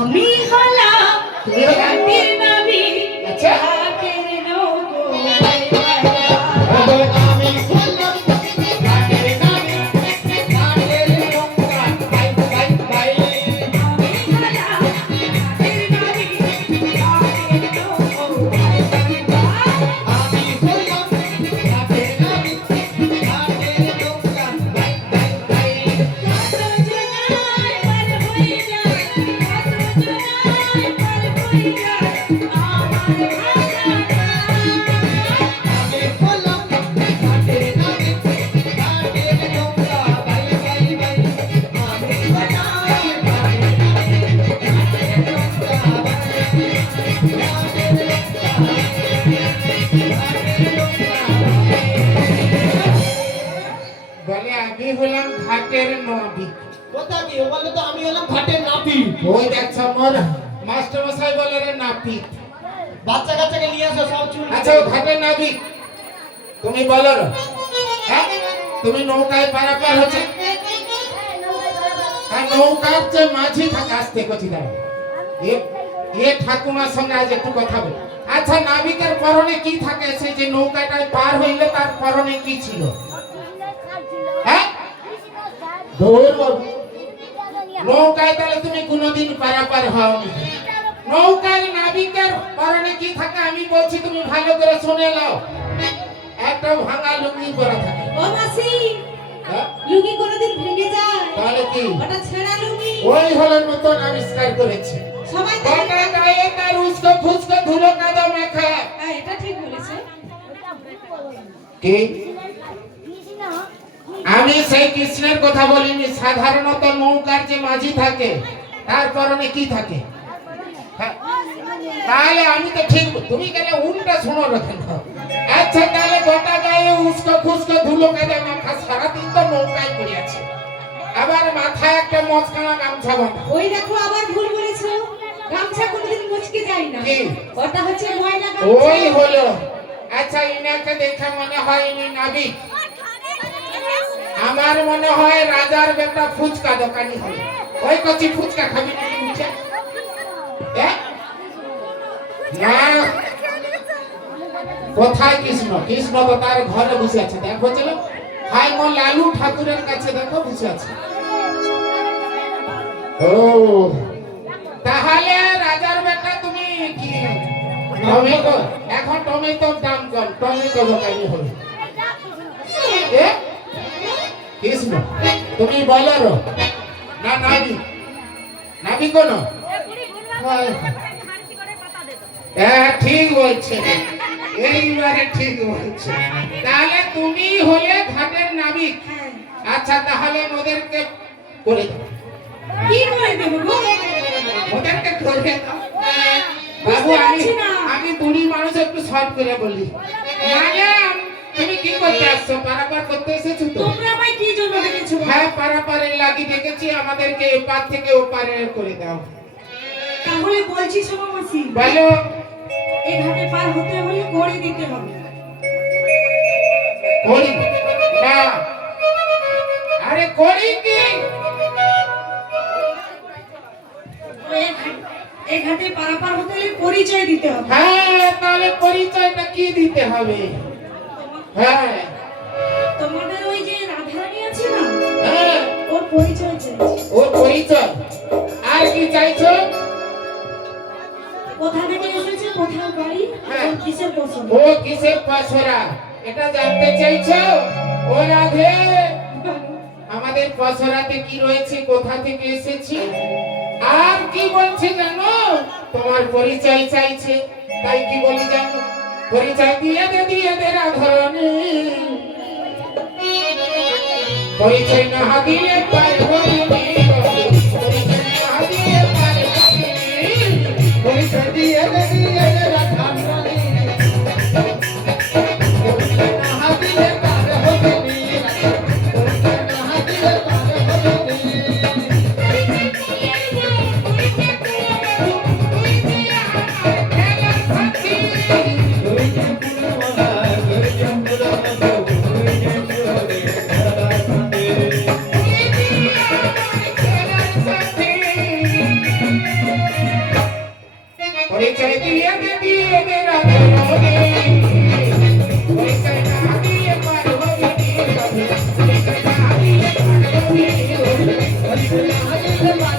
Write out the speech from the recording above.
আমি হলাম তুমি হলে ঘাটের নাবি, আচ্ছা ঘাটের নৌকো আমি হলাম ঘাটের নাবি, ঘাটের নৌকা বাই বাই বাই। আমি হলাম ঘাটের নাবি, ঘাটের নৌকো আমি হলাম ঘাটের নাবি, ঘাটের নৌকা বাই বাই বাই। কত জনায় পার হয়ে যায়, কত জনায় পার হয়ে যায় আমার ভাষাটা। আমি হলাম ঘাটের নাবি, ঘাটের নৌকা বাই বাই বাই। আমি হলাম ঘাটের নাবি, ঘাটের নৌকা বাই বলে আমি হলাম ঘাটের নদী। কথা কি ও বললো তো আমি হলাম ঘাটের নাপি। ওই দেখছো মোর মাস্টার মশাই বলে রে নাপি। বাচ্চা কাচ্চাকে নিয়ে আসো সব চুল। আচ্ছা ও ঘাটের নাবি তুমি বলো রে, হ্যাঁ তুমি নৌকায় পারাপার হচ্ছে আর নৌকার যে মাঝি থাকে আসতে কচি দাঁড়া এ ঠাকুমার সঙ্গে আজ একটু কথা বল। আচ্ছা নাবিকের পরনে কি থাকে সেই যে নৌকাটায় পার হইলে তার পরনে কি ছিল? হ্যাঁ ধুর বাবু, নৌকায় তাহলে তুমি কোনোদিন পারাপার হওনি। নৌকার নাবিকের পরনে কি থাকে আমি বলছি তুমি ভালো করে শুনে নাও। একটা ভাঙা লুঙ্গি পরা থাকে। ও মাসি, হ্যাঁ? লুঙ্গি কোনোদিন ভেঙে যায়? তাহলে কি ওটা ছেঁড়া লুঙ্গি। ওই হলো নতুন আবিষ্কার করেছে। সবাই তাই গোটা গায়ে তার উস্কো ফুসকো ধুলো কাদা মাখা। হ্যাঁ, এটা ঠিক বলেছে। কি আমি সেই কৃষ্ণের কথা বলিনি, সাধারণত নৌকার যে মাঝি থাকে তার পরনে কি থাকে? হ্যাঁ, তাহলে আমি তো ঠিক, তুমি গেলে উল্টা শোনো রাখেন। আচ্ছা তাহলে গোটা গায়ে উস্কো ফুসকো ধুলো কাদা মাখা, সারাদিন তো নৌকায় পড়ে আছে, আবার মাথায় একটা মচকানা গামছা বাঁধা। ওই দেখো আবার ভুল বলেছো, গামছা কোনোদিন মুচকে যায় না, কি? ওটা হচ্ছে ময়লা ওই গামছা। হলো। আচ্ছা ইনাকে দেখে মনে হয় ইনি নাবিক, আমার মনে হয় রাজার বেটা ফুচকা দোকানি হবে। ওই কচি ফুচকা খাবি নাকি মুখে? না, কোথায় কৃষ্ণ? কৃষ্ণ তো তার ঘরে বসে আছে, দেখো চলো। হাই মো লালু ঠাকুরের কাছে দেখো বসে আছে। ও তাহলে রাজার বেটা তুমি কি টমেটো? এখন টমেটোর দাম কম, টমেটো দোকানি হবে। এ কৃষ্ণ তুমি বলো রো না নাবি, নাবি কোন? হ্যাঁ ঠিক বলছে, এইবারে ঠিক বলছে। তাহলে তুমি হলে ঘাটের নাবিক। আচ্ছা তাহলে ওদেরকে করে দাও, কি করে দেবো গো? ওদেরকে করে দাও। বাবু আমি বুড়ি মানুষ, একটু শর্ট করে বলি। মানে তুমি কি করতে আসছো? পারাপার করতে এসেছো তো? তোমরা আমায় কি জন্য ডেকেছো? হ্যাঁ পারাপারের লাগি ডেকেছি, আমাদেরকে এপার থেকে ওপারে করে দাও। তাহলে বলছি শোনো মাসি, বলো। এই ঘাটে পার হতে হলে কড়ি দিতে হবে। করি না, আরে করি কি? এই ঘাটে পারাপার হতে হলে পরিচয় দিতে হবে। হ্যাঁ তাহলে পরিচয়টা কি দিতে হবে? হ্যাঁ তোমাদের ওই যে রাধারানী আছে না, হ্যাঁ ওর পরিচয় চাইছি। ওর পরিচয়। আর কি চাইছো? কোথা থেকে এসেছে, কোথায় বাড়ি, হ্যাঁ। ওর কিসের পছন্দ। ও কিসের পছরা এটা জানতে চাইছো? ও রাধে, আমাদের পছরাতে কি রয়েছে, কোথা থেকে এসেছি, আর কি বলছে জানো? তোমার পরিচয় চাইছে। তাই কি বলি জানো? পরিচয় দিয়ে দে রাধারানী, পরিচয় না দিলে পারবো নি, পরিচয় না দিলে পারবো নি, পরিচয় দিয়ে দে রাধারানী, পরিচয় না দিলে পারবো নি, পরিচয় না দিলে পারবো নি। দিয়ে দে দিয়ে দে রাধে রাধে ওই কাটা দিয়ে পার হবি রে রাধে ওই কাটা দিয়ে পার হবি রে রাধে